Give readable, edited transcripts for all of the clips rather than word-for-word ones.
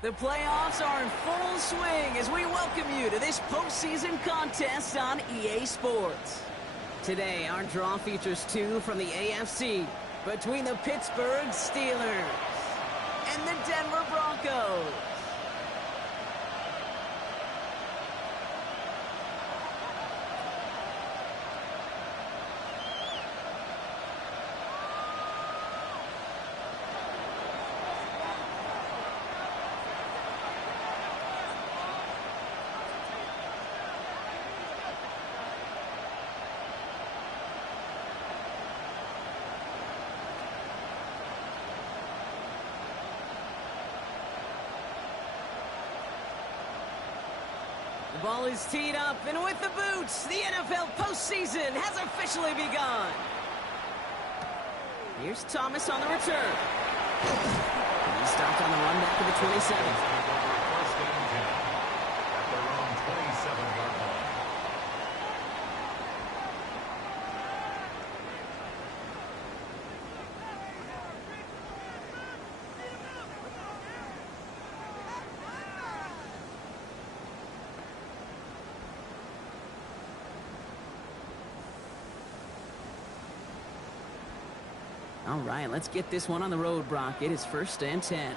The playoffs are in full swing as we welcome you to this postseason contest on EA Sports. Today, our draw features two from the AFC between the Pittsburgh Steelers and the Denver Broncos. The ball is teed up, and with the boots, the NFL postseason has officially begun. Here's Thomas on the return. He stopped on the run back to the 27. First and 10 at their own 27-yard line. All right, let's get this one on the road, Brock. It is first and 10.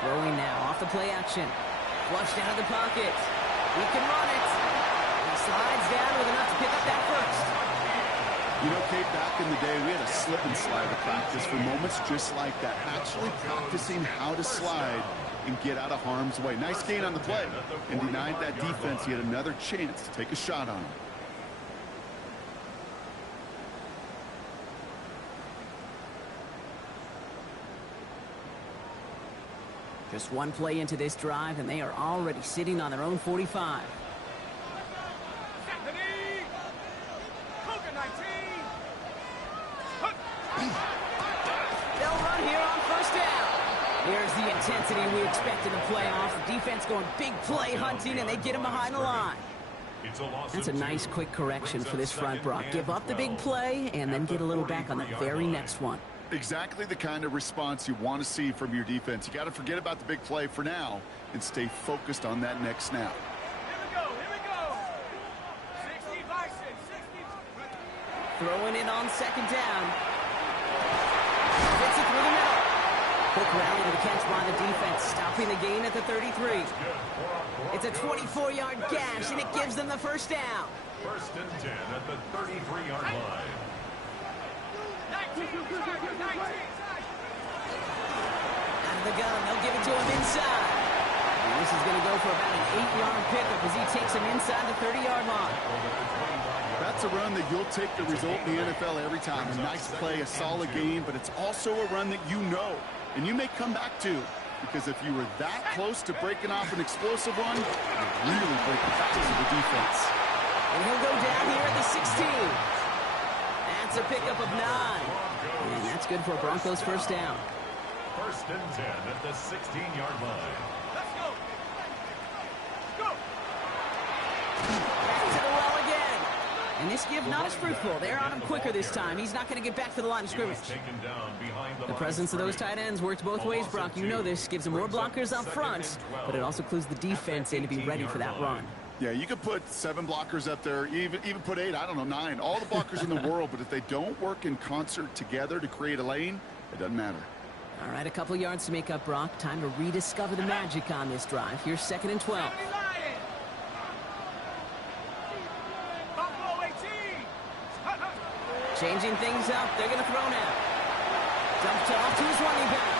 Throwing now off the play action. Flushed out of the pocket. He can run it. He slides down with enough to pick up that first. You know, Kate, back in the day, we had a slip and slide to practice for moments just like that. Actually practicing how to slide and get out of harm's way. Nice gain on the play. And denied that defense. He had another chance to take a shot on him. Just one play into this drive, and they are already sitting on their own 45. They'll run here on first down. Here's the intensity we expect in the playoffs. The defense going big play hunting, and they get him behind the line. That's a nice quick correction for this front, Brock. Give up the big play, and then get a little back on the very next one. Exactly the kind of response you want to see from your defense. You got to forget about the big play for now and stay focused on that next snap. Here we go. 60 Bison, 60. Throwing it on second down. Gets it through the middle. Quick rally to the catch by the defense, stopping the gain at the 33. It's a 24-yard gash, and it gives them the first down. First and 10 at the 33-yard line. Out of the gun, they'll give it to him inside. And this is going to go for about an 8-yard pickup as he takes him inside the 30-yard line. That's a run that you'll take the result in the NFL every time. A nice play, a solid game, but it's also a run that you know and you may come back to. Because if you were that close to breaking off an explosive one, you're really breaking fast to the defense. And he'll go down here at the 16. That's a pickup of 9. And that's good for a Broncos first down. First and 10 at the 16-yard line. Let's go. Go. Back to the well again. And this give not as fruitful. They're on him quicker this time. He's not going to get back to the line of scrimmage. The presence of those tight ends works both ways, Brock. You know this. Gives them more blockers up front, but it also clues the defense in to be ready for that run. Yeah, you could put 7 blockers up there, even put 8, I don't know, 9. All the blockers in the world, but if they don't work in concert together to create a lane, it doesn't matter. All right, a couple yards to make up, Brock. Time to rediscover the magic on this drive. Here's second and 12. Changing things up. They're going to throw now. Dumps off to his running back.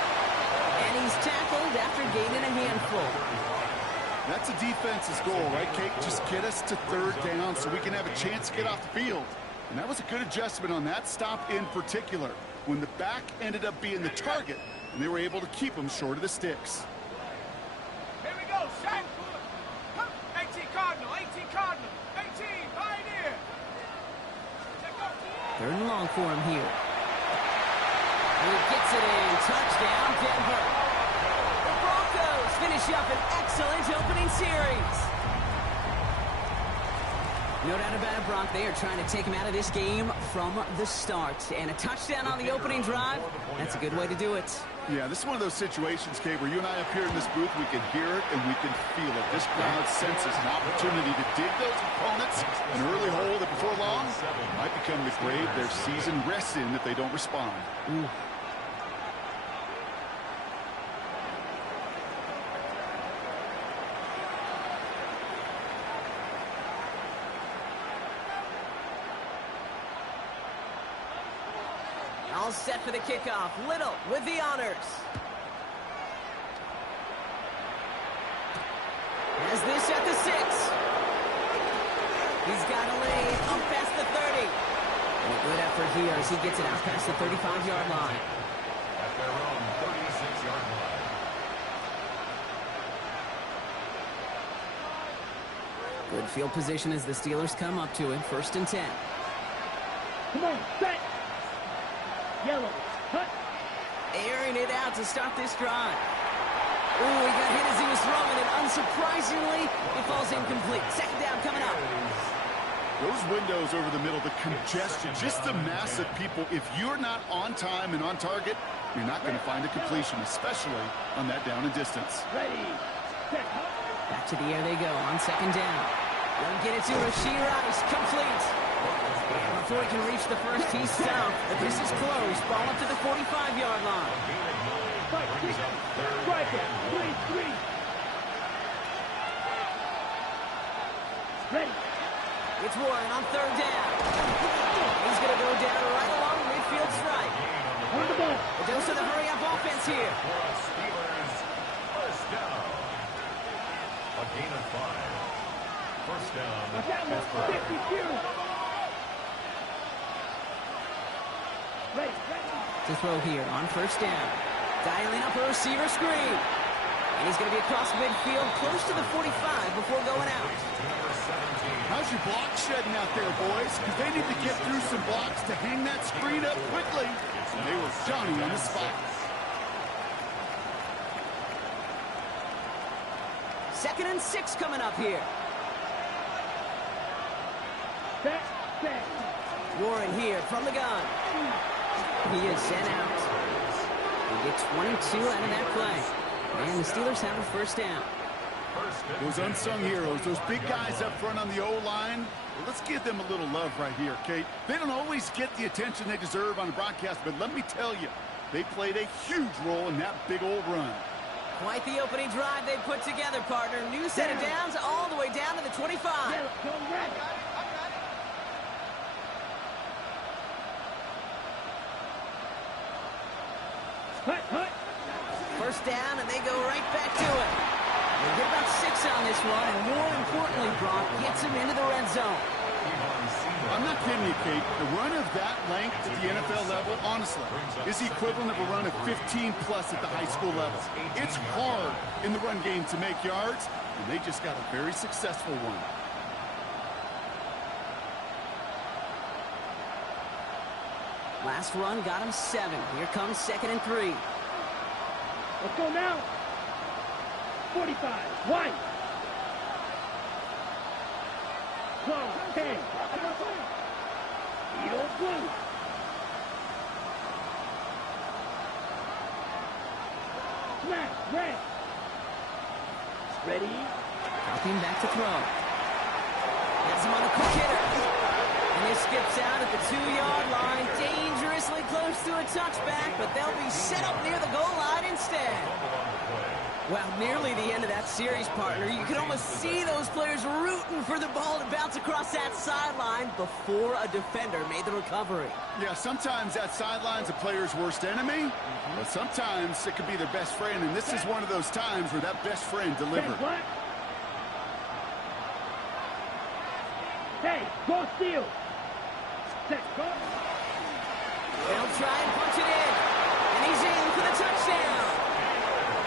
And he's tackled after gaining a handful. That's a defense's goal, right, Kate? Just get us to third down so we can have a chance to get off the field. And that was a good adjustment on that stop in particular, when the back ended up being the target, and they were able to keep him short of the sticks. Here we go, Shaq. 18 Cardinal, 18 Cardinal, 18 Pioneer. Third and long for him here. He gets it in. Touchdown, Denver. The Broncos finish up an excellent opening series. No doubt about it, Brock. They are trying to take him out of this game from the start. And a touchdown on the opening drive, that's a good way to do it. Yeah, this is one of those situations, Kate, where you and I up here in this booth, we can hear it and we can feel it. This crowd senses an opportunity to dig those opponents an early hole that before long might become the grave their season rests in if they don't respond. Ooh. All set for the kickoff. Little with the honors. Has this at the 6. He's got a lane up past the 30. And a good effort here as he gets it out past the 35-yard line. At their own 36-yard line. Good field position as the Steelers come up to him. 1st and 10. Come on, set. Yellow, cut. Airing it out to start this drive. Ooh, he got hit as he was throwing it. Unsurprisingly, it falls incomplete. 2nd down coming up. Those windows over the middle, the congestion, just the mass of people. If you're not on time and on target, you're not going to find a completion, especially on that down and distance. Ready, set. Back to the air they go on 2nd down. They'll get it to Rashee Rice. Complete. And before he can reach the 1st, he's stopped. But this is close. Ball up to the 45-yard line. Strike it. 3-3. Ready. It's Warren on 3rd down. He's going to go down right along midfield stripe. On the ball. A dose of the hurry-up offense here. For a Steelers first down. A gain of 5. First down. Down 52. Ready. To throw here on 1st down. Dialing up a receiver screen. And he's going to be across midfield close to the 45 before going out. How's your block shedding out there, boys? Because they need to get through some blocks to hang that screen up quickly. And they were Johnny on the spot. 2nd and 6 coming up here. Set. Warren here from the gun. He is sent out. They get 22 out of that play. And the Steelers have a 1st down. Those unsung heroes, those big guys up front on the O-line, well, let's give them a little love right here, Kate. They don't always get the attention they deserve on the broadcast, but let me tell you, they played a huge role in that big old run. Quite the opening drive they put together, partner. New set of downs all the way down to the 25. Go red. Hut. 1st down, and they go right back to it. They get about 6 on this one, and more importantly, Brock gets him into the red zone. I'm not kidding you, Kate. The run of that length at the NFL level, honestly, is the equivalent of a run of 15-plus at the high school level. It's hard in the run game to make yards, and they just got a very successful one. Last run got him 7. Here comes 2nd and 3. Let's go now. 45. White. 12. 10. Eagle blue. Smash. Red. Ready. Dropping back to throw. Has him on a quick hitter. And he skips out at the 2-yard line. Dangerously close to a touchback, but they'll be set up near the goal line instead. Well, nearly the end of that series, partner. You can almost see those players rooting for the ball to bounce across that sideline before a defender made the recovery. Yeah, sometimes that sideline's a player's worst enemy, but sometimes it could be their best friend, and this is one of those times where that best friend delivered. Hey, go steal. Set, go. They'll try and punch it in, and he's in for the touchdown.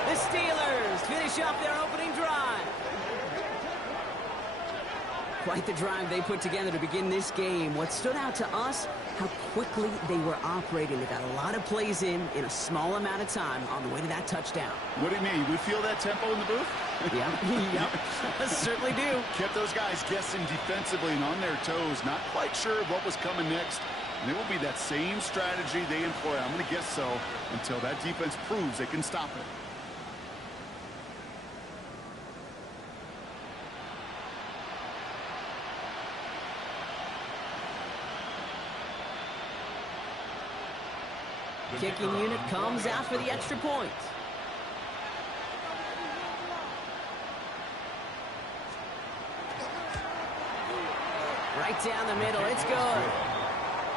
The Steelers finish off their opening drive. Quite the drive they put together to begin this game. What stood out to us, how quickly they were operating. They got a lot of plays in a small amount of time on the way to that touchdown. What do you mean? We feel that tempo in the booth? Yep. certainly do. Kept those guys guessing defensively and on their toes, not quite sure what was coming next. And it will be that same strategy they employ, I'm going to guess so, until that defense proves they can stop it. Kicking unit comes out for the extra point. Right down the middle, it's good.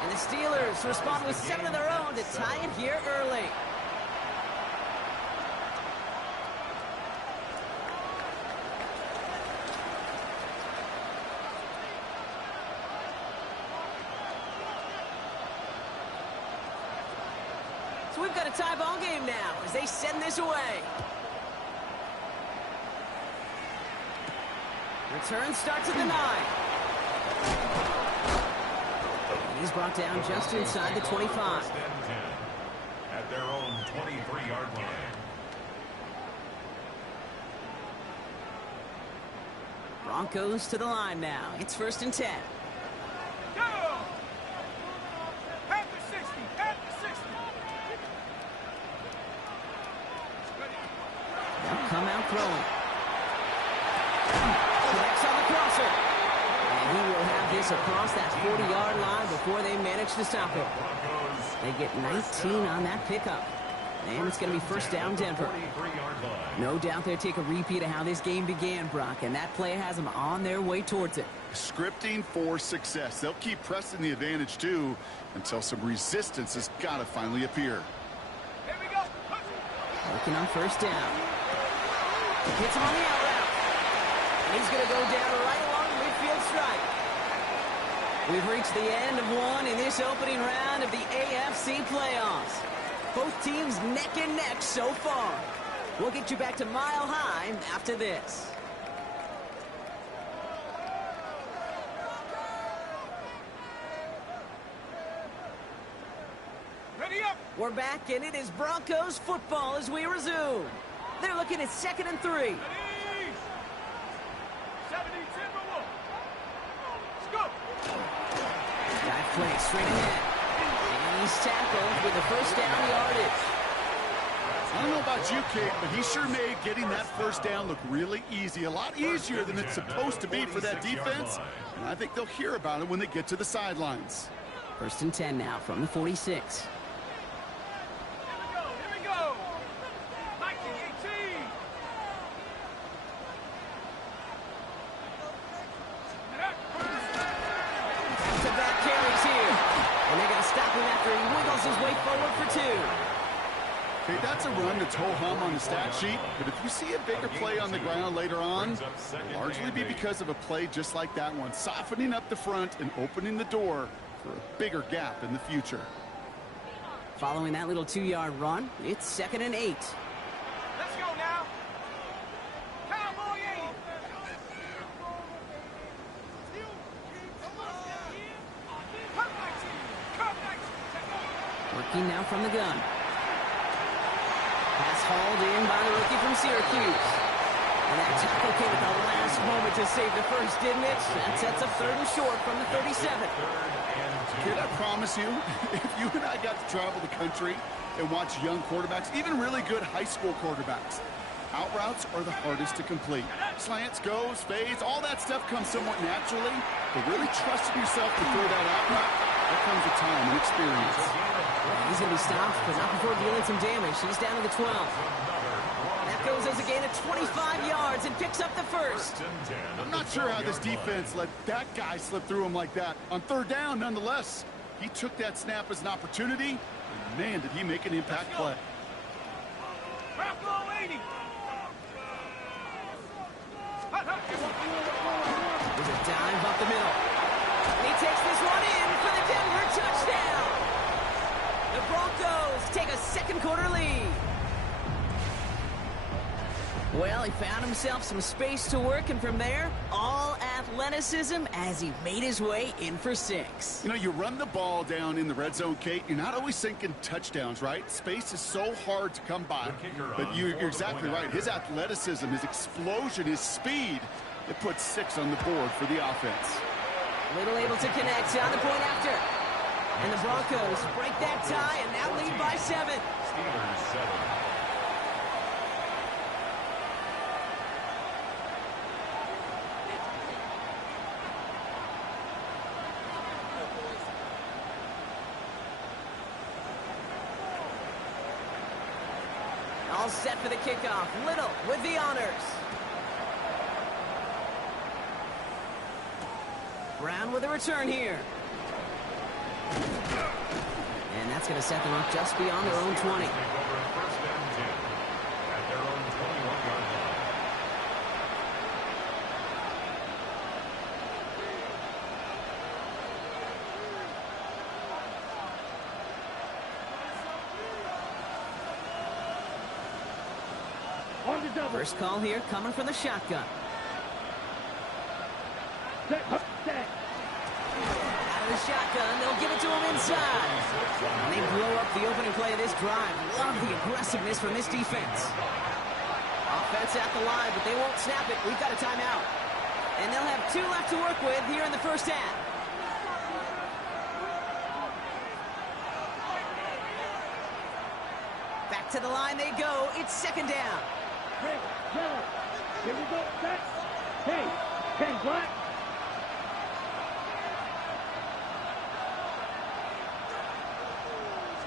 And the Steelers respond with 7 of their own to tie it here early. So we've got a tie ball game now as they send this away. Return starts at the 9. He's brought down just inside the 25. At their own 23-yard line. Broncos to the line now. It's 1st and 10. Go! At the 60. At the 60. They'll come out throwing. Connects on the crosser. And he will have this across that 40-yard line before they manage to stop it. They get 19 on that pickup. And it's going to be 1st down Denver. No doubt they'll take a repeat of how this game began, Brock, and that play has them on their way towards it. Scripting for success. They'll keep pressing the advantage, too, until some resistance has got to finally appear. Here we go. Working on 1st down. Hits him on the out route. And he's going to go down right along the midfield stripe. We've reached the end of one in this opening round of the AFC playoffs. Both teams neck and neck so far. We'll get you back to Mile High after this. Ready up. We're back, and it is Broncos football as we resume. They're looking at 2nd and 3. Ready. 70 Timberwolves. Let's go. Dive play straight ahead. And he's tackled with the 1st down yardage. I don't know about you, Kate, but he sure made getting that 1st down look really easy. A lot easier than it's supposed to be for that defense. And I think they'll hear about it when they get to the sidelines. 1st and 10 now from the 46. Here we go. 1918. Back-to-back carries here. And they're going to stop him after he wiggles his way forward for 2. Okay, that's a run that's ho-hum on the stat sheet, but if you see a bigger play on the ground later on, it'll largely be because of a play just like that one, softening up the front and opening the door for a bigger gap in the future. Following that little 2-yard run, it's 2nd and 8. Let's go now. Cowboy 80. Working now from the gun. Pass hauled in by the rookie from Syracuse. And that tackle came at the last moment to save the 1st, didn't it? That sets up 3rd and short from the 37. Kid, I promise you, if you and I got to travel the country and watch young quarterbacks, even really good high school quarterbacks, out routes are the hardest to complete. Slants, goes, fades, all that stuff comes somewhat naturally, but really trusting yourself to throw that out route, that comes with time and experience. He's going to be stopped, but not before dealing some damage. He's down to the 12. That goes as a gain of 25 yards and picks up the 1st. I'm not sure how this defense let that guy slip through him like that. On 3rd down, nonetheless, he took that snap as an opportunity, and man, did he make an impact play. Bronco 80. There's a dive up the middle. And he takes this one in for the Denver touchdown. The Broncos take a 2nd quarter lead. Well, he found himself some space to work, and from there, all athleticism as he made his way in for 6. You know, you run the ball down in the red zone, Kate, you're not always thinking touchdowns, right? Space is so hard to come by. But you're exactly right. His athleticism, his explosion, his speed, It puts 6 on the board for the offense. Little able to connect on the point after. And the Broncos break that tie and now lead by 7. Steelers 7. All set for the kickoff. Little with the honors. Brown with a return here. And that's going to set them up just beyond their own 20. Take over first and 10 at their own 21-yard line. First call here coming from the shotgun. Out of the shotgun, they'll give it to him inside. And they blow up the opening play of this drive. Love the aggressiveness from this defense. Offense at the line, but they won't snap it. We've got a timeout. And they'll have 2 left to work with here in the first half. Back to the line they go. It's second down. Hey, yellow. Here we go, set. Hey, 10 black.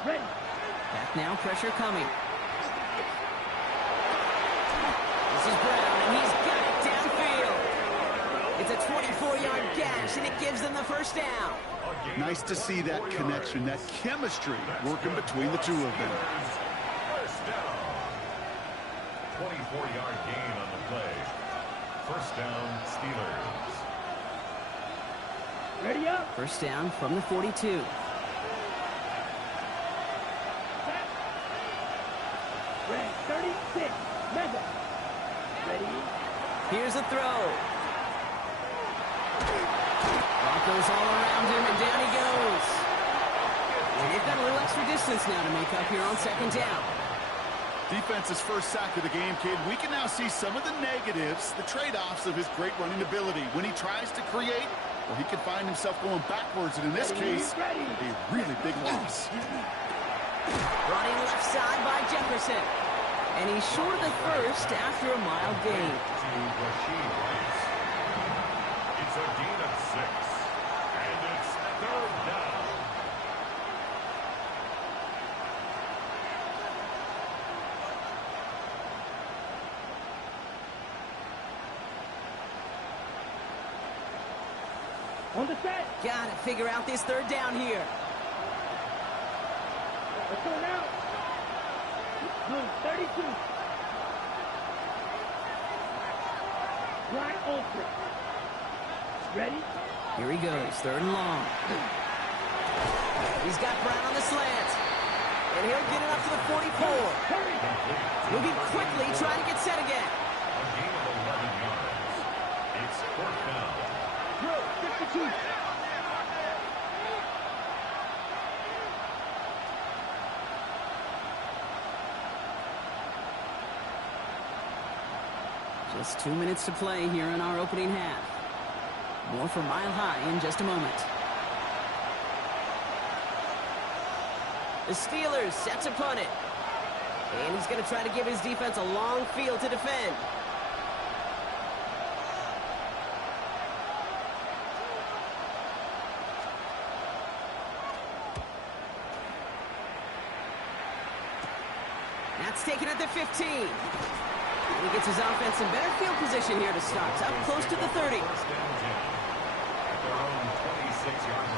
Ready. Back now, pressure coming. This is Brown, and he's got it downfield. It's a 24-yard gash, and it gives them the first down. Nice to see that connection, that chemistry working between the two of them. First down. 24-yard gain on the play. First down, Steelers. Ready up. First down from the 42. Ready, 36. Mega. Ready. Here's a throw. Broncos all around him, and down he goes. And they've got a little extra distance now to make up here on second down. Defense's first sack of the game, kid. We can now see some of the negatives, the trade-offs of his great running ability. When he tries to create, well, he can find himself going backwards, and in this case, a really big loss. Running left side by Jefferson. And he's short of the first after a mild gain. To Rashid Rice. It's a gain of 6. And it's third down. On the set. Gotta figure out this third down here. Let's go now. Blue, 32. Black ultra. Ready? Here he goes, third and long. He's got Brown on the slant. And he'll get it up to the 44. Hurry. Moving quickly, trying to get set again. A gain of 11 yards. It's fourth down. Blue, 52. Just 2 minutes to play here in our opening half. More from Mile High in just a moment. The Steelers set to punt it. And he's going to try to give his defense a long field to defend. That's taken at the 15. And he gets his offense in better field position here to start. Up close to the 30. First down 10 at their own 26-yard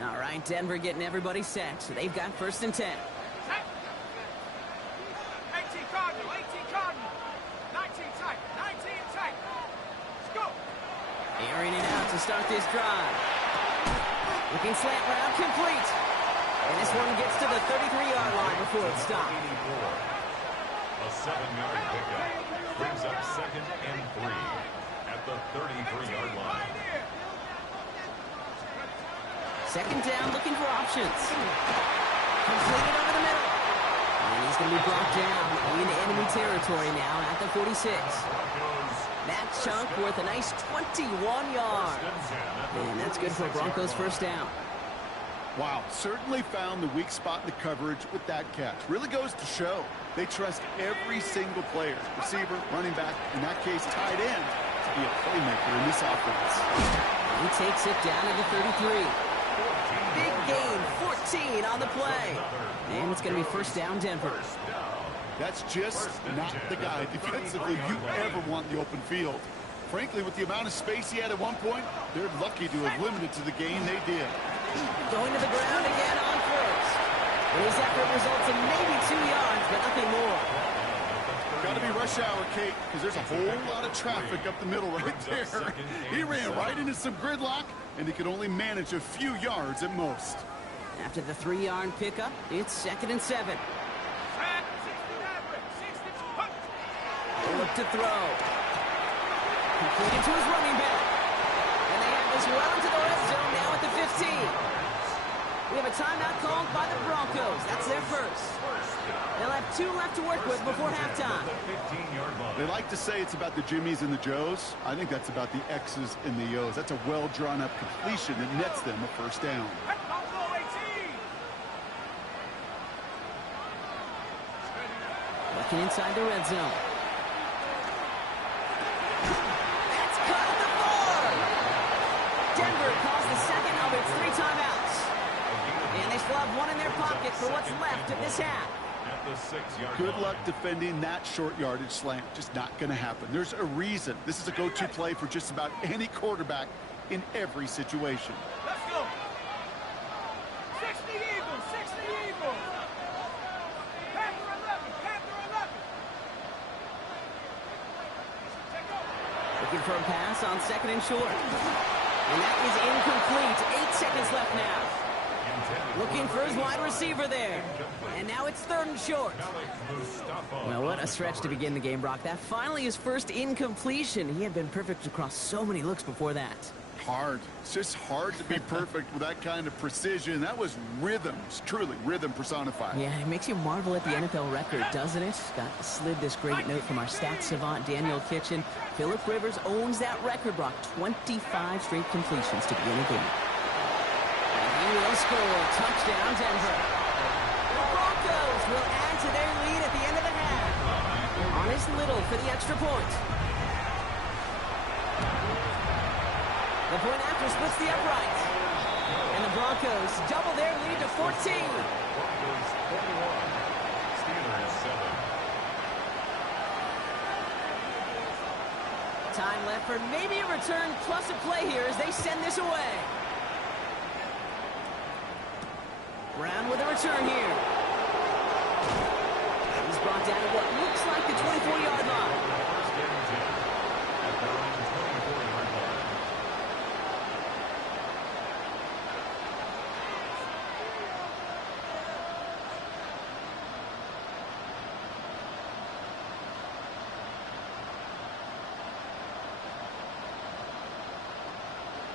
line. All right, Denver getting everybody set. So they've got first and 10. 18 Cardinal, 18 Cardinal. 19 tight, 19 tight. Let's go. Airing it out to start this drive. Looking slant route, complete. And this one gets to the 33-yard line before it stops. 84. A 7-yard pickup brings up second and 3 at the 33-yard line. Second down, looking for options. Completed over the middle. And he's going to be brought down into enemy territory now at the 46. That chunk worth a nice 21 yards. And that's good for a Broncos first down. Wow, certainly found the weak spot in the coverage with that catch. Really goes to show they trust every single player, receiver, running back, in that case tight end, to be a playmaker in this offense. He takes it down to the 33. Big gain, 14 on the play. And it's going to be first down, Denver. That's just not the guy defensively you ever want in the open field. Frankly, with the amount of space he had at one point, they're lucky to have limited to the gain they did. Going to the ground again on first. And his effort results in maybe 2 yards, but nothing more. Got to be rush hour, Kate, because there's a whole lot of traffic up the middle right there. He ran right into some gridlock, and he could only manage a few yards at most. After the 3-yard pickup, it's 2nd and 7. Look to throw. Completed to his running back. And they have this well into the red zone now at the 15. We have a timeout called by the Broncos. That's their first. They'll have 2 left to work with before halftime. They like to say it's about the Jimmies and the Joes. I think that's about the X's and the O's. That's a well-drawn-up completion that nets them a first down. Looking inside the red zone. That's cut at the 4. Denver calls the second of its 3 timeouts. And they still have 1 in their pocket for what's left of this half. Good luck defending that short yardage slant. Just not going to happen. There's a reason. This is a go-to play for just about any quarterback in every situation. Let's go. 60 Eagles, 60 Eagles. Panther 11, Panther 11. Looking for a pass on 2nd and short. And that is incomplete. 8 seconds left now. Looking for his wide receiver there. And now it's 3rd and short. Well, what a stretch to begin the game, Brock. That finally his first incompletion. He had been perfect across so many looks before that. Hard. It's just hard to be perfect with that kind of precision. That was rhythm. It's truly rhythm personified. Yeah, it makes you marvel at the NFL record, doesn't it? Got slid this great note from our stats savant, Daniel Kitchen. Phillip Rivers owns that record, Brock. 25 straight completions to begin the game. And he will score. Touchdown, Denver. The Broncos will add to their lead at the end of the half. Honest Little for the extra point. The point after splits the upright. And the Broncos double their lead to 14. Broncos 41, Steelers 7. Time left for maybe a return plus a play here as they send this away. Brown with a return here. He's brought down to what looks like the 24-yard line. First and 10 at their own 24-yard line.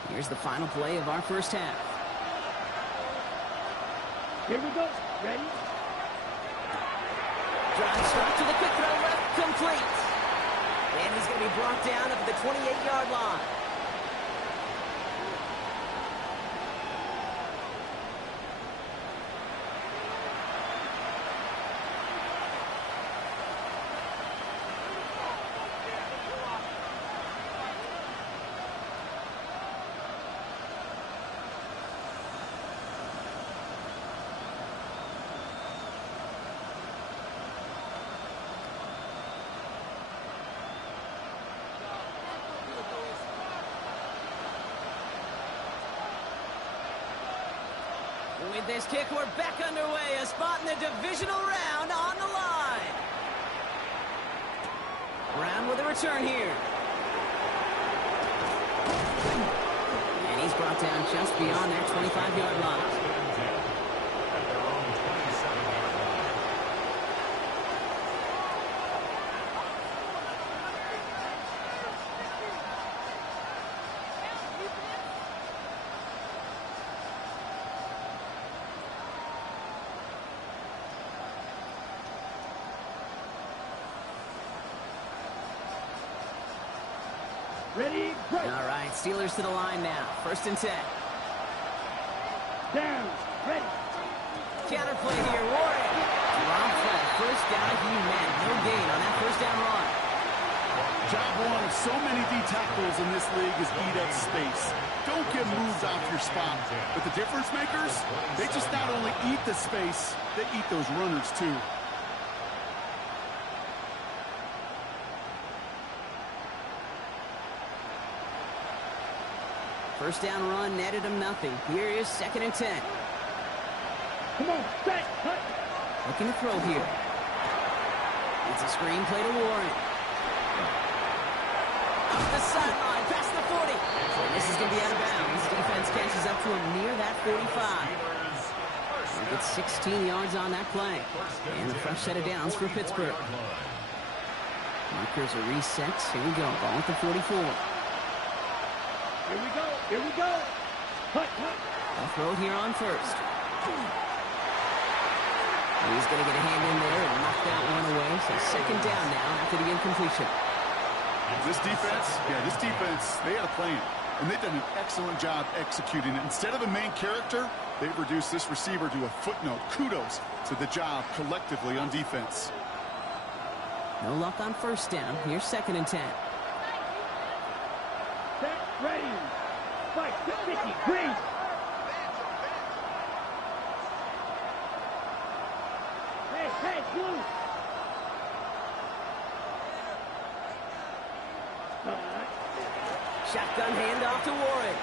Here's the final play of our first half. Here we go. Ready? Drive start to the quick throw left, complete. And he's going to be brought down up at the 28-yard line. With this kick, we're back underway. A spot in the divisional round on the line. Brown with a return here. And he's brought down just beyond their 25-yard line. At their own 27-yard line. Ready, break. All right, Steelers to the line now. 1st and 10. Down. Ready. Counterplay here, Warren. Drops that 1st down. He meant no gain on that 1st down run. Job one of so many D tackles in this league is eat up space. Don't get moved off your spot. But the difference makers, they just not only eat the space, they eat those runners too. First down run netted him nothing. Here is 2nd and 10. Come on, set, cut. Looking to throw here. It's a screen play to Warren. Up the sideline, past the 40. And this is going to be out of bounds. Defense catches up to him near that 45. He gets 16 yards on that play. And a fresh set of downs for Pittsburgh. Markers are reset. Here we go. Ball at the 44. Here we go. Here we go. Cut, cut. I'll throw it here on 1st. He's going to get a hand in there and knock that one away. So 2nd down now after the incompletion. This defense, they had a plan. And they've done an excellent job executing it. Instead of a main character, they've reduced this receiver to a footnote. Kudos to the job collectively on defense. No luck on 1st down. Here's 2nd and 10. Set, ready. Fight, 50, green. Hey, blue. Shotgun handoff to Warren.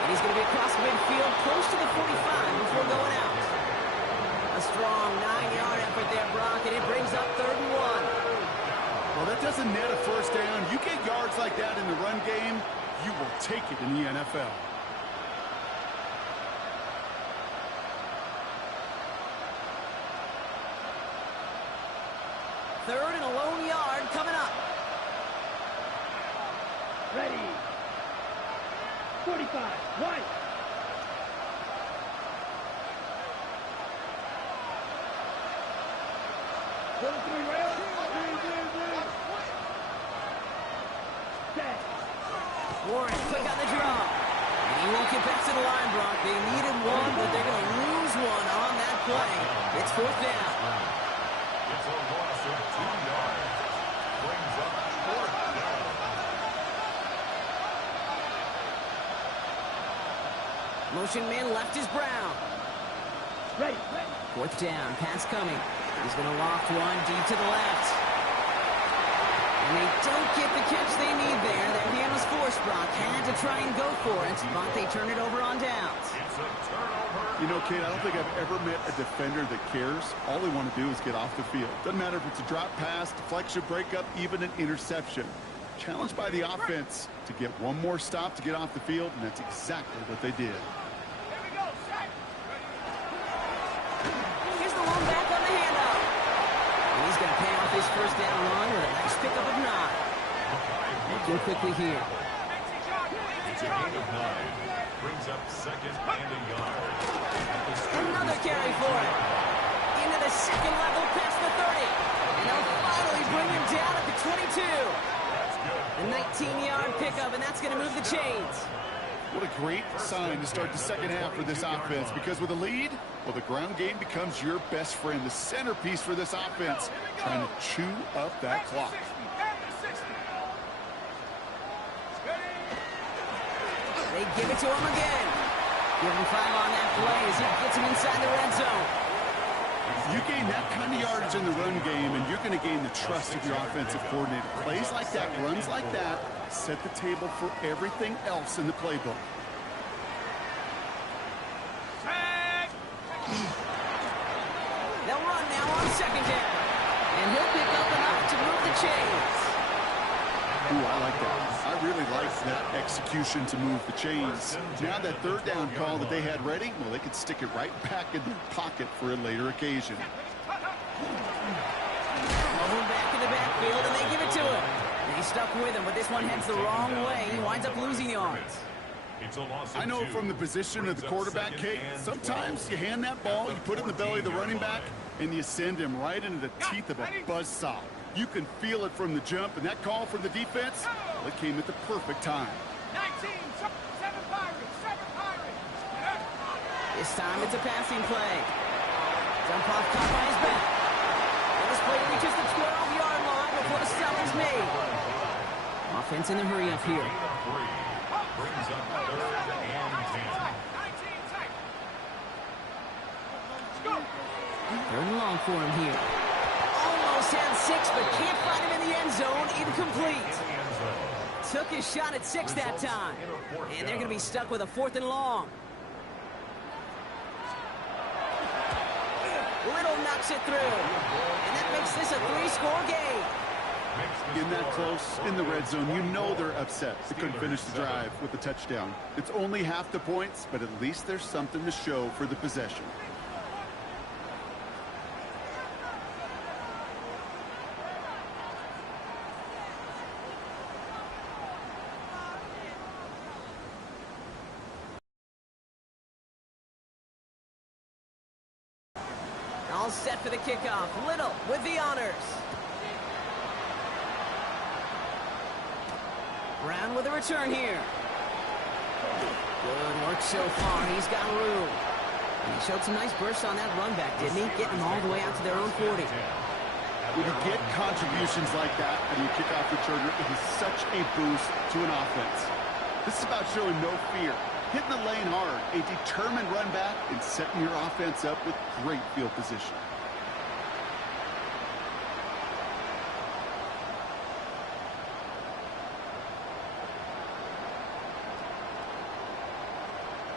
And he's going to be across midfield, close to the 45 before going out. A strong 9-yard effort there, Brock, and it brings up 3rd and 1. Well, that doesn't net a 1st down. You get yards like that in the run game, you will take it in the NFL. Third and a lone yard coming up. Ready. 45, right. Set. Warren, quick on the draw. And he won't get back to the line, Brock. They needed one, but they're going to lose one on that play. It's 4th down. It's a loss of 2 yards. Brings up 4th down. Motion man left is Brown. Ready. 4th down, pass coming. He's going to loft one deep to the left. And they don't get the catch they need there. Their hand was forced, Brock. Had to try and go for it, but they turn it over on downs. It's a turnover. You know, Kate, I don't think I've ever met a defender that cares. All they want to do is get off the field. Doesn't matter if it's a drop pass, deflection, breakup, even an interception. Challenged by the offense to get one more stop to get off the field, and that's exactly what they did. Here we go, set. Here's the one back on the handoff. And he's going to pay off his 1st down run with a nice pickup of 9. Looking quickly here. It's a gain of 9. Brings up 2nd and a yard. Another carry for it. Into the 2nd level past the 30. And they'll finally bring him down at the 22. A 19-yard pickup, and that's going to move the chains. What a great sign to start the 2nd half for this offense, because with a lead, well, the ground game becomes your best friend, the centerpiece for this offense, trying to chew up that clock. They give it to him again. Give him 5 on that play as he gets him inside the red zone. You gain that kind of yardage in the run game, and you're going to gain the trust of your offensive coordinator. Plays like that, runs like that, set the table for everything else in the playbook. They'll run now on 2nd down. And he'll pick up enough to move the chains. Ooh, I like that. I really like that execution to move the chains. Now that 3rd down call that they had ready, well, they could stick it right back in their pocket for a later occasion. Moving back in the backfield, and they give it to him. And he's stuck with him, but this one heads the wrong way. He winds up losing yards. I know from the position of the quarterback, Kate, sometimes you hand that ball, you put it in the belly of the running back, and you send him right into the teeth of a buzzsaw. You can feel it from the jump, and that call from the defense, well, it came at the perfect time. 19, 7 Pirates, 7 Pirates. This time it's a passing play. Dump off caught by his back. And this play reaches the 12-yard line before the stop is made. Offense in a hurry up here. Brings up 3rd and 10. 19, take. Let's go. 3rd and long for him here. Almost had 6, but can't find him in the end zone. Incomplete. Took his shot at 6 that time. And they're going to be stuck with a 4th and long. Little knocks it through. And that makes this a 3-score game. In that close, in the red zone, you know they're upset. They couldn't finish the drive with a touchdown. It's only half the points, but at least there's something to show for the possession. All set for the kickoff. Little with the honors. Brown with a return here. Good work so far. He's got room. And he showed some nice bursts on that run back, didn't he? Getting them all the way out to their own 40. When you get contributions like that and you kick off returner, it is such a boost to an offense. This is about showing no fear. Hitting the lane hard, a determined run back, and setting your offense up with great field position.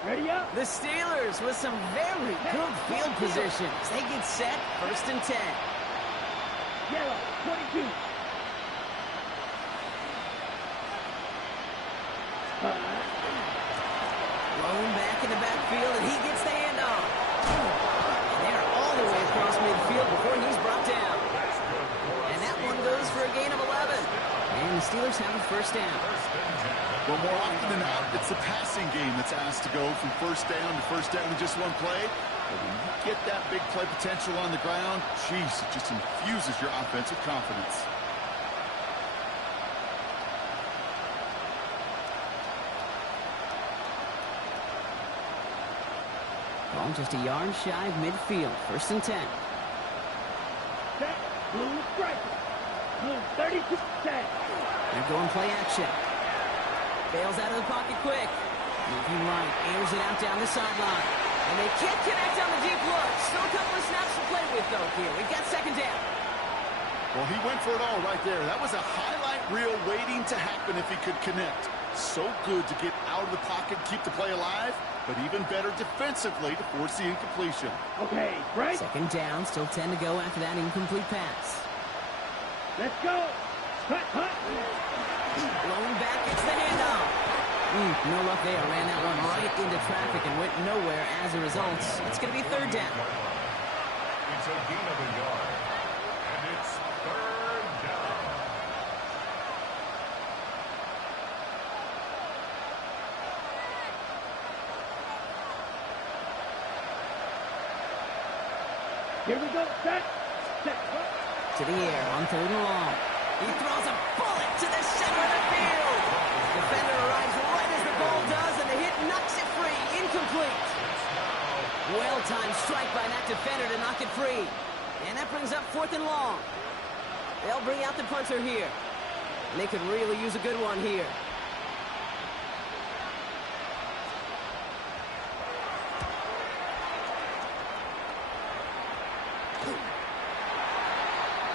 Ready up. The Steelers with some very good field positions. They get set, 1st and 10. Yellow, 22. Blown back in the backfield, and he gets the handoff. And they're all the way across midfield before he's brought down. And that one goes for a gain of 11. And the Steelers have a 1st down. Well, more often than not, it's the passing game that's asked to go from 1st down to 1st down in just one play. But when you get that big play potential on the ground, geez, it just infuses your offense with confidence. Ball just a yard shy of midfield, 1st and 10. Set. Blue striker. Blue 32. Set. They're going play action. Bails out of the pocket quick. Moving right, airs it out down the sideline. And they can't connect on the deep look. Still a couple of snaps to play with, though, here. We've got 2nd down. Well, he went for it all right there. That was a highlight reel waiting to happen if he could connect. So good to get out of the pocket, keep the play alive, but even better defensively to force the incompletion. Okay, right. 2nd down, still 10 to go after that incomplete pass. Let's go. Hut, hut. Blown back, it's the handoff. No luck there. Ran that one right into traffic and went nowhere as a result. It's going to be 3rd down. It's a gain of a yard. And it's 3rd down. Here we go. Set. Set. To the air on 3rd and long. He throws a bullet to the center of the field. Defender arrives right as the ball does, and the hit knocks it free. Incomplete. Well-timed strike by that defender to knock it free. And that brings up 4th and long. They'll bring out the punter here. And they could really use a good one here.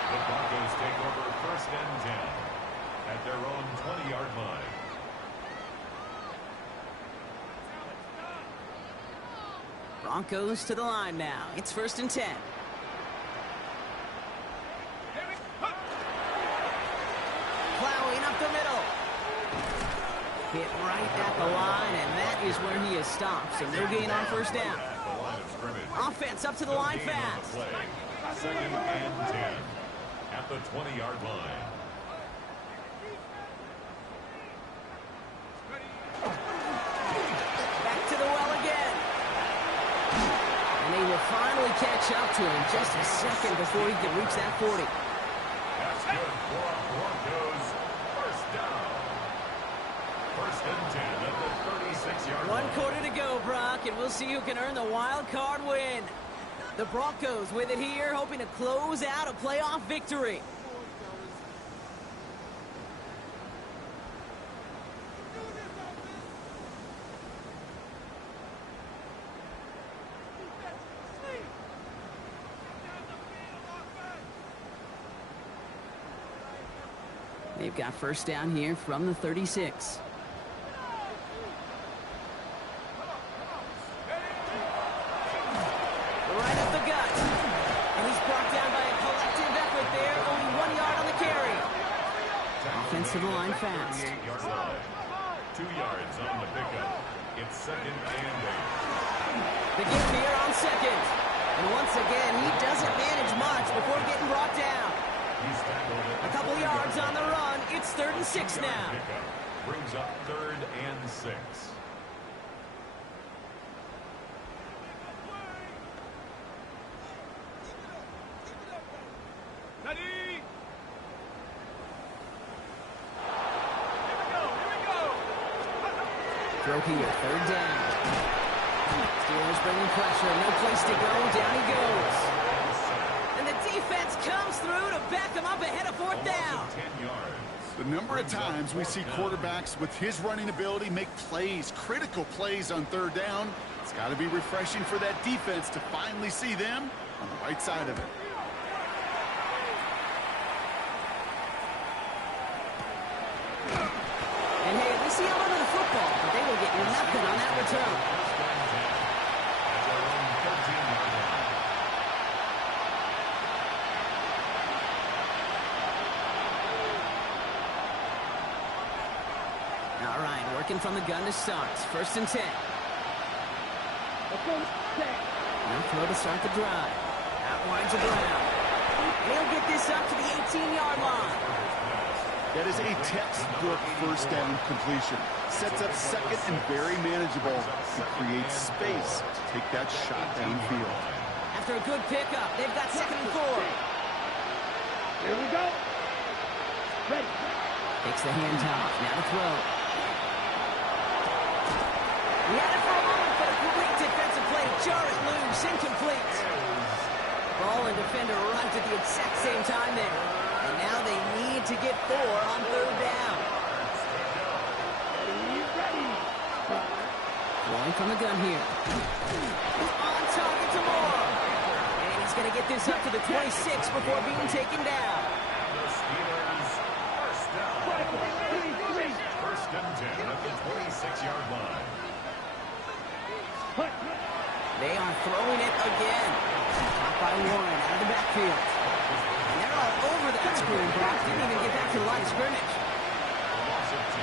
The Broncos take over 1st and 10 at their own 20-yard line. Broncos to the line now. It's 1st and 10. Plowing up the middle. Hit right at the line, and that is where he is stopped. So no gain on 1st down. Offense up to the line fast. 2nd and 10 at the 20-yard line. Back to the well again. And they will finally catch up to him just a second before he can reach that 40. That's good. One quarter to go, Brock, and we'll see who can earn the wild card win. The Broncos with it here, hoping to close out a playoff victory. They've got first down here from the 36. Right up the gut. And he's brought down by a collective effort there. Only 1 yard on the carry. Offensive line fast. 28-yard line. 2 yards on the pickup. It's second and 8. The give here on second. And once again, he doesn't manage much before getting brought down. A couple yards on the run. It's 3rd and 6 now. Brings up 3rd and 6. Ready? Here we go. Throw here, 3rd down. Steelers bringing pressure. No place to go. Down he goes. And the defense comes through to back him up ahead of 4th down. 10 yards. The number of times we see quarterbacks with his running ability make plays, critical plays on 3rd down. It's got to be refreshing for that defense to finally see them on the right side of it. And hey, we see all over the football, but they will get nothing on that return. All right, working from the gun to start. 1st and 10. No throw to start the drive. Out wide to Brown. He'll get this up to the 18-yard line. That is a textbook first down completion. Sets up second and very manageable and creates space to take that shot downfield. After a good pickup, they've got 2nd and 4. Here we go. Ready. Takes the handoff. Now to throw. He had it for a moment, but a great defensive play to jar it loose. Incomplete. Ball and defender arrived at the exact same time there. And now they need to get 4 on 3rd down. Ready. Going from the gun here. On target to Moore. And he's going to get this up to the 26 before being taken down. The Steelers, first down. 1st and 10 at the 26-yard line. They are throwing it again. Caught by Warren out of the backfield. And they're all over that screen. Brock didn't even get back to the line of scrimmage. Loss of 2.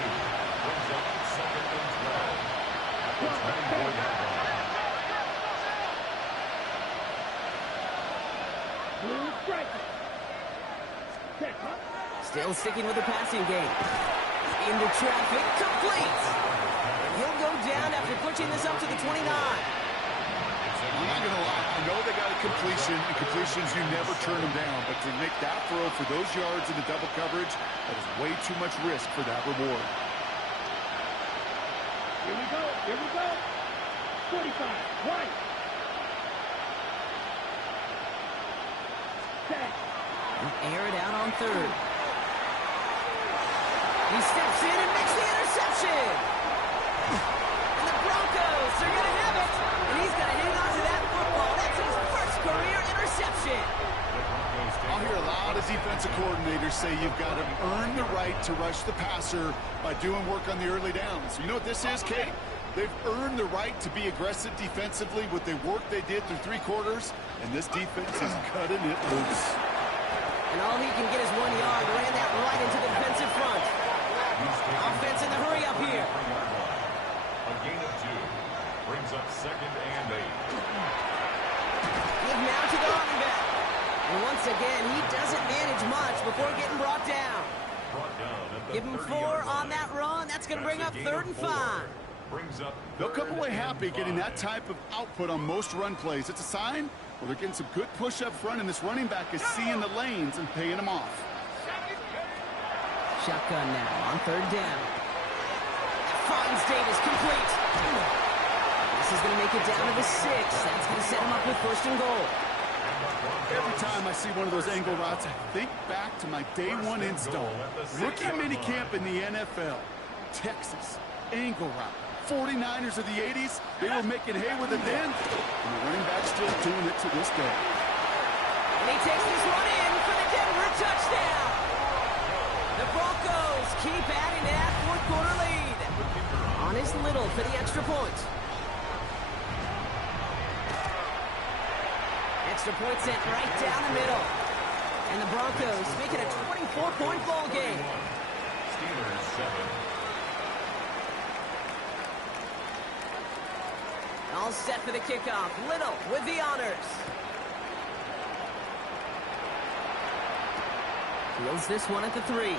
Brings up 2nd and 12 at the 24-yard line. Still sticking with the passing game. Into traffic. Complete. He'll go down after pushing this up to the 29. I'm not going to lie. I know they got a completion, and completions, you never turn them down. But to make that throw for those yards in the double coverage, that is way too much risk for that reward. Here we go. 45. Right. Set. Air it out on 3rd. He steps in and makes the interception. And the Broncos are going to have it. And he's going to hang on to that football. That's his first career interception. I'll hear a lot of defensive coordinators say you've got to earn the right to rush the passer by doing work on the early downs. You know what this is, Kate? They've earned the right to be aggressive defensively with the work they did through 3 quarters, and this defense is cutting it loose. And all he can get is 1 yard. Ran that right into the defensive front. Offense in the hurry up here. A gain of 2. Brings up 2nd and 8. Give now to the running back. And once again, he doesn't manage much before getting brought down. Give him 4 on that run. That's going to bring up 3rd and 5. They'll come away happy getting that type of output on most run plays. It's a sign, well, they're getting some good push up front, and this running back is seeing the lanes and paying them off. Shotgun now on 3rd down. finds Davis, complete. This is going to make it down to the 6. That's going to set him up with 1st and goal. Every time I see one of those angle routes, I think back to my day one install. Rookie minicamp in the NFL. Texas, angle route. 49ers of the 80s, they were making hay with it then, and the running back's still doing it to this day. And he takes this one in for the Denver touchdown. The Broncos keep adding to that 4th quarter lead. On his Little for the extra point. Extra point sent right down the middle. And the Broncos make it a 24-point ball game. Steelers 7. All set for the kickoff. Little with the honors. Fields this one at the 3.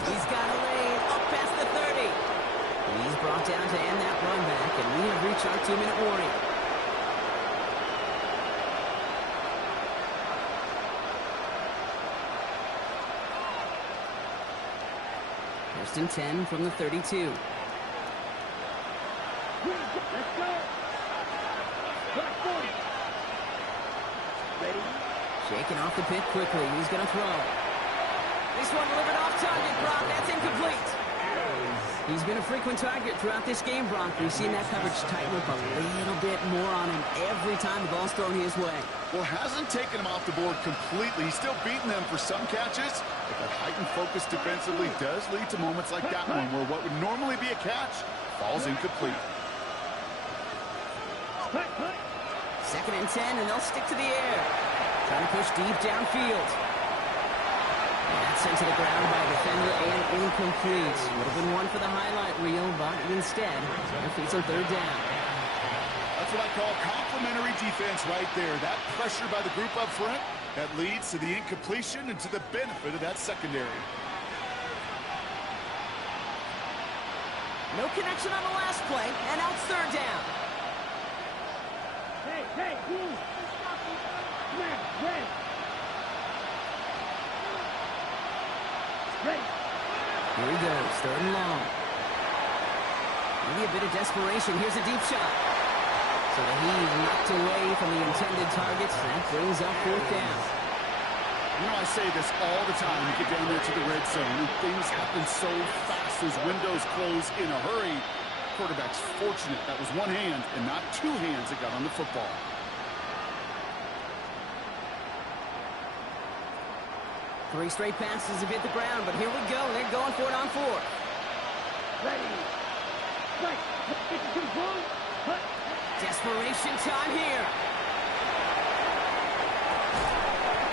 He's got a lane up past the 30. He's brought down to end that run back, and we have reached our 2-minute warning. First and 10 from the 32. Let's go. Black 40. Ready? Shaking off the pit quickly. He's going to throw. This one delivered off target, Brock. That's incomplete. He's been a frequent target throughout this game, Brock. We've seen that coverage tighten up a little bit more on him every time the ball's thrown his way. Well, hasn't taken him off the board completely. He's still beating them for some catches, but that heightened focus defensively does lead to moments like that one where what would normally be a catch falls incomplete. 2nd and 10, and they'll stick to the air. Trying to push deep downfield. And that's sent to the ground by a defender and incomplete. Would have been one for the highlight reel, but instead, they're facing 3rd down. That's what I call complementary defense right there. That pressure by the group up front, that leads to the incompletion and to the benefit of that secondary. No connection on the last play, and now it's 3rd down. Hey, move. Man, red. Ready. Here he goes, 3rd and long. Maybe a bit of desperation. Here's a deep shot. So that he's knocked away from the intended targets. That brings up 4th down. You know, I say this all the time. You get down there to the red zone, and things happen so fast. Those windows close in a hurry. Quarterback's fortunate that was one hand and not 2 hands that got on the football. Three straight passes have hit the ground, but here we go. They're going for it on 4th. Ready. Right. It's control. Cut. Desperation time here.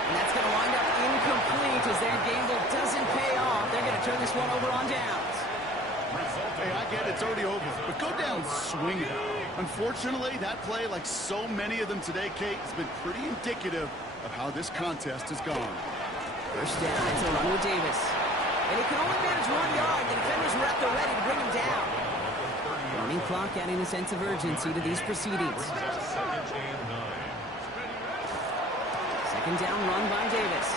And that's going to wind up incomplete as their gamble doesn't pay off. They're going to turn this one over on downs. Hey, I get it's already over, but go down swinging. Unfortunately, that play, like so many of them today, Kate, has been pretty indicative of how this contest has gone. First down, it's a run with Davis. And he can only manage 1 yard. The defenders were at the ready to bring him down. Running clock adding a sense of urgency to these proceedings. 2nd down run by Davis.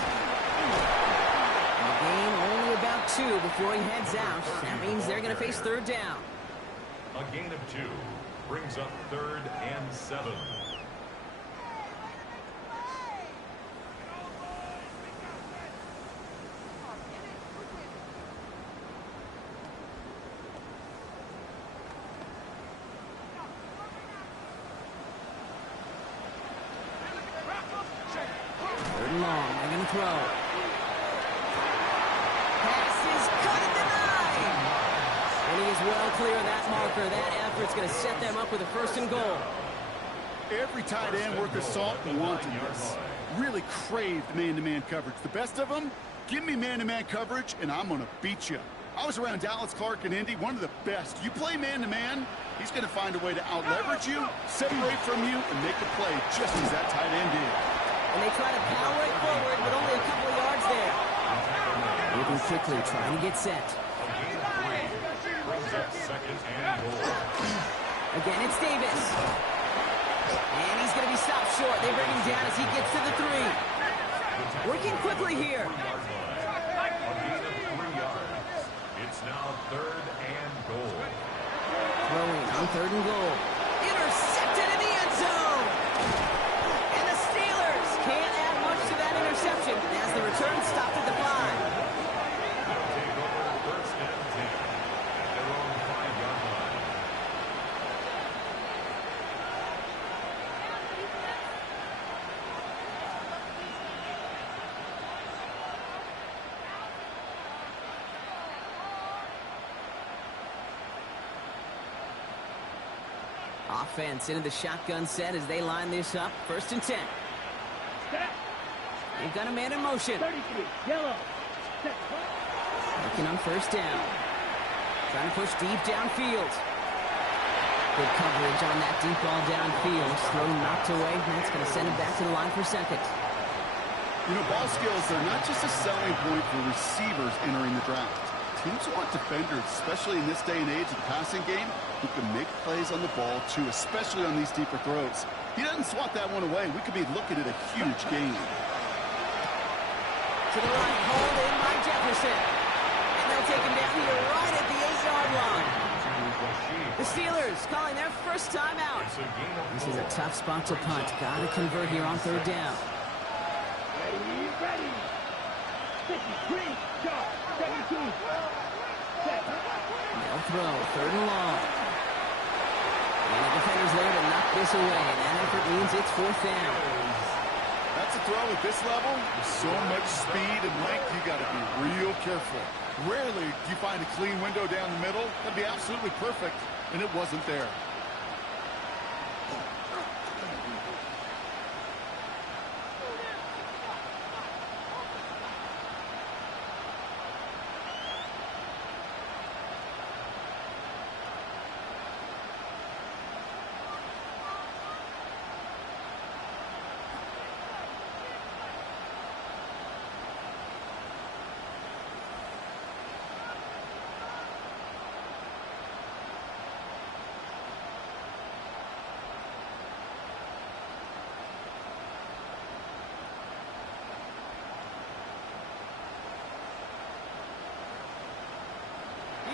And the game only about 2 before he heads out. That means they're going to face 3rd down. A gain of 2 brings up 3rd and 7. Long, they're going to throw. Pass is cut at the 9. And he is well clear of that marker. That effort's going to set them up with a 1st and goal. Every tight end worth of salt wanted this. Really craved man-to-man coverage. The best of them, give me man-to-man coverage, and I'm going to beat you. I was around Dallas Clark and Indy, one of the best. You play man-to-man, he's going to find a way to out-leverage you, separate from you, and make the play just as that tight end did. And they try to power it forward, but only a couple of yards there. Moving quickly, trying to get set. Again, it's Davis. And he's going to be stopped short. They bring him down as he gets to the 3. Working quickly here. now 3rd and goal. Throwing on 3rd and goal. Intercepted in the end zone. And the Steelers can't add much to that interception as the return stopped at the 5. They'll take over 1st and 10 at their own 5-yard line. Offense into the shotgun set as they line this up. 1st and 10. Step. They've got a man in motion. 33. Yellow. Set. Looking on 1st down. Trying to push deep downfield. Good coverage on that deep ball downfield. Throw knocked away. That's going to send him back to the line for 2nd. You know, ball skills, they're not just a selling point for receivers entering the draft. Teams want defenders, especially in this day and age of the passing game, who can make plays on the ball, too, especially on these deeper throws. He doesn't swat that one away. We could be looking at a huge gain. To the right, hold in by Jefferson. And they'll take him down here right at the 8-yard line. The Steelers calling their first time out. This is a tough spot to punt. Got to convert here on 3rd down. Ready, ready. 53, sharp, 17. Set. They'll throw, 3rd and long. And the defender's there to knock this away. And that effort means it's 4th down. That's a throw at this level. With so much speed and length, you got to be real careful. Rarely do you find a clean window down the middle. That'd be absolutely perfect, and it wasn't there.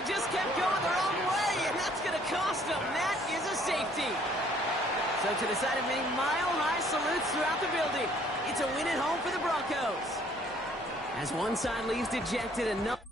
Just kept going the wrong way, and that's going to cost them. That is a safety. So to the side of many mile-high salutes throughout the building, it's a win at home for the Broncos. As one side leaves dejected, another...